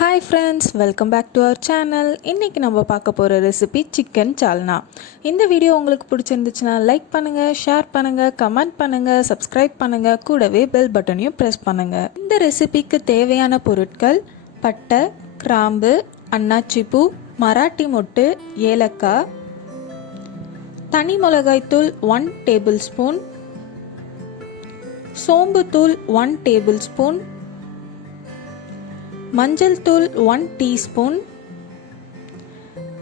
Hi friends, welcome back to our channel. இன்றைக்கி நம்ம பார்க்க போகிற ரெசிபி சிக்கன் சால்னா. இந்த வீடியோ உங்களுக்கு பிடிச்சிருந்துச்சுன்னா லைக் பண்ணுங்கள், ஷேர் பண்ணுங்கள், கமெண்ட் பண்ணுங்கள், சப்ஸ்கிரைப் பண்ணுங்கள், கூடவே பெல் பட்டனையும் ப்ரெஸ் பண்ணுங்கள். இந்த ரெசிபிக்கு தேவையான பொருட்கள்: பட்டை, கிராம்பு, அன்னாச்சிப்பூ, மராட்டி மொட்டு, ஏலக்காய், தனி மிளகாய்த்தூள் 1 டேபிள் ஸ்பூன், சோம்புத்தூள் 1 டேபிள் ஸ்பூன், மஞ்சள் தூள் 1 டீஸ்பூன்,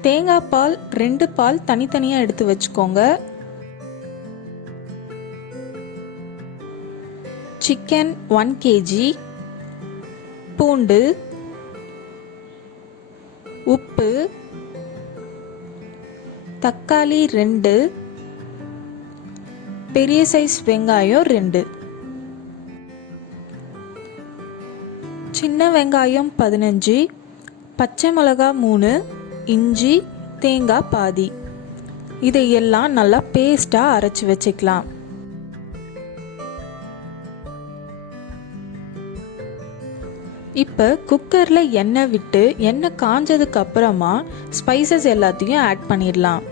தேங்காய் பால் 2 பால் தனித்தனியாக எடுத்து வச்சுக்கோங்க, சிக்கன் 1 kg, பூண்டு, உப்பு, தக்காளி 2, பெரிய சைஸ் வெங்காயம் 2, சின்ன வெங்காயம் 15, பச்சை மிளகாய் 3, இஞ்சி, தேங்காய் பாதி. இதையெல்லாம் நல்லா பேஸ்ட்டாக அரைச்சி வச்சுக்கலாம். இப்போ குக்கரில் எண்ணெய் விட்டு எண்ணெய் காஞ்சதுக்கு அப்புறமா ஸ்பைசஸ் எல்லாத்தையும் ஆட் பண்ணிடலாம்.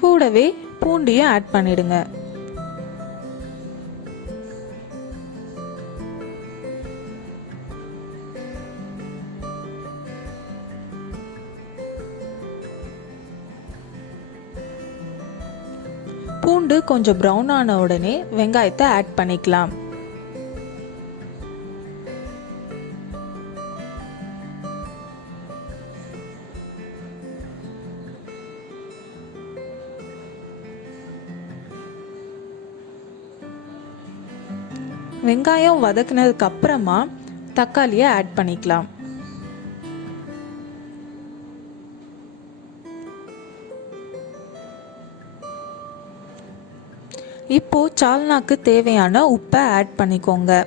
கூடவே பூண்டையும் ஆட் பண்ணிடுங்க. பூண்டு கொஞ்சம் ப்ரௌன் ஆன உடனே வெங்காயத்தை ஆட் பண்ணிக்கலாம். வெங்காயம் வதக்குனதுக்கு அப்புறமா தக்காளியை ஆட் பண்ணிக்கலாம். இப்போ சால்னாக்கு தேவையான உப்பை ஆட் பண்ணிக்கோங்க.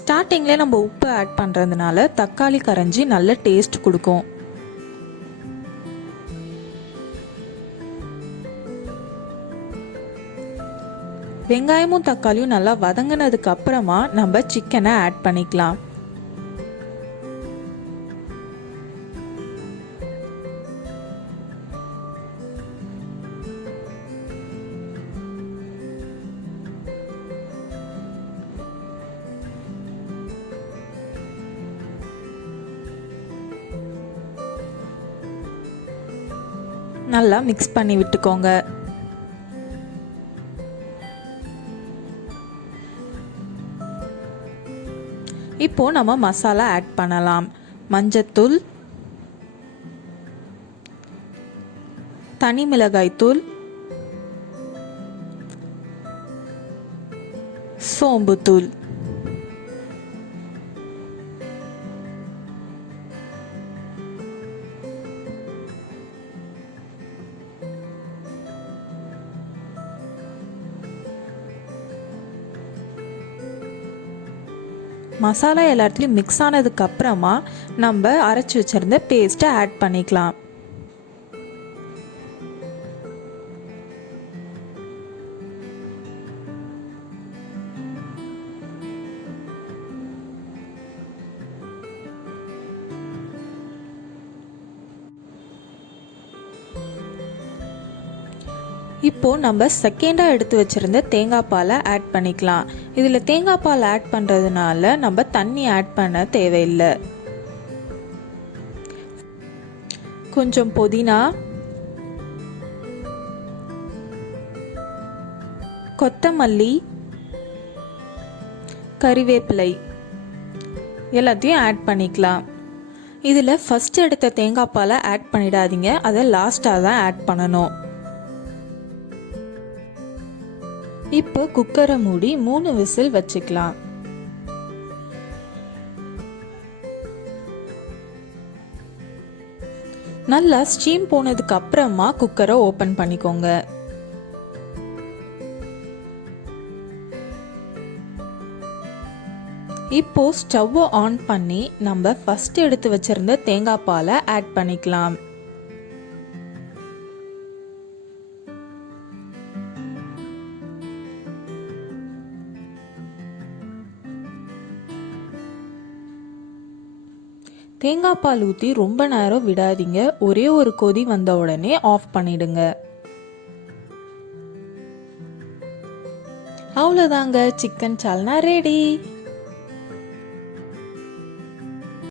ஸ்டார்டிங்லேயே நம்ம உப்பு ஆட் பண்ணுறதுனால தக்காளி கரைஞ்சி நல்ல டேஸ்ட் கொடுக்கும். வெங்காயமும் தக்காளியும் நல்லா வதங்கினதுக்கு அப்புறமா நம்ம சிக்கனை ஆட் பண்ணிக்கலாம். நல்லா மிக்ஸ் பண்ணி விட்டுக்கோங்க. இப்போ நம்ம மசாலா ஆட் பண்ணலாம். மஞ்சத்தூள், தனி மிளகாய்த்தூள், சோம்புத்தூள், மசாலா எல்லாத்துலேயும் மிக்ஸ் ஆனதுக்கு அப்புறமா நம்ம அரைச்சி வச்சிருந்த பேஸ்ட்டை ஆட் பண்ணிக்கலாம். இப்போ நம்ம செகண்டாக எடுத்து வச்சிருந்த தேங்காய் பாலை ஆட் பண்ணிக்கலாம். இதில் தேங்காய் பால் ஆட் பண்ணுறதுனால நம்ம தண்ணி ஆட் பண்ண தேவையில்லை. கொஞ்சம் புதினா, கொத்தமல்லி, கறிவேப்பிலை எல்லாத்தையும் ஆட் பண்ணிக்கலாம். இதில் ஃபர்ஸ்ட் எடுத்த தேங்காய் பாலை ஆட் பண்ணிடாதீங்க, அதை லாஸ்ட்டாக தான் ஆட் பண்ணணும். இப்போ குக்கரை மூடி 3 விசில் வச்சுக்கலாம். நல்லா ஸ்டீம் போனதுக்கு அப்புறமா குக்கரை ஓபன் பண்ணிக்கோங்க. இப்போ ஸ்டவ் ஆன் பண்ணி நம்ம ஃபர்ஸ்ட் எடுத்து வச்சிருந்த தேங்காய் பாலை ஆட் பண்ணிக்கலாம். தேங்காய் பால் ஊற்றி ரொம்ப நேரம் விடாதீங்க. ஒரே ஒரு கொதி வந்த உடனே ஆஃப் பண்ணிடுங்க. அவ்வளோதாங்க, சிக்கன் சால்னா ரெடி.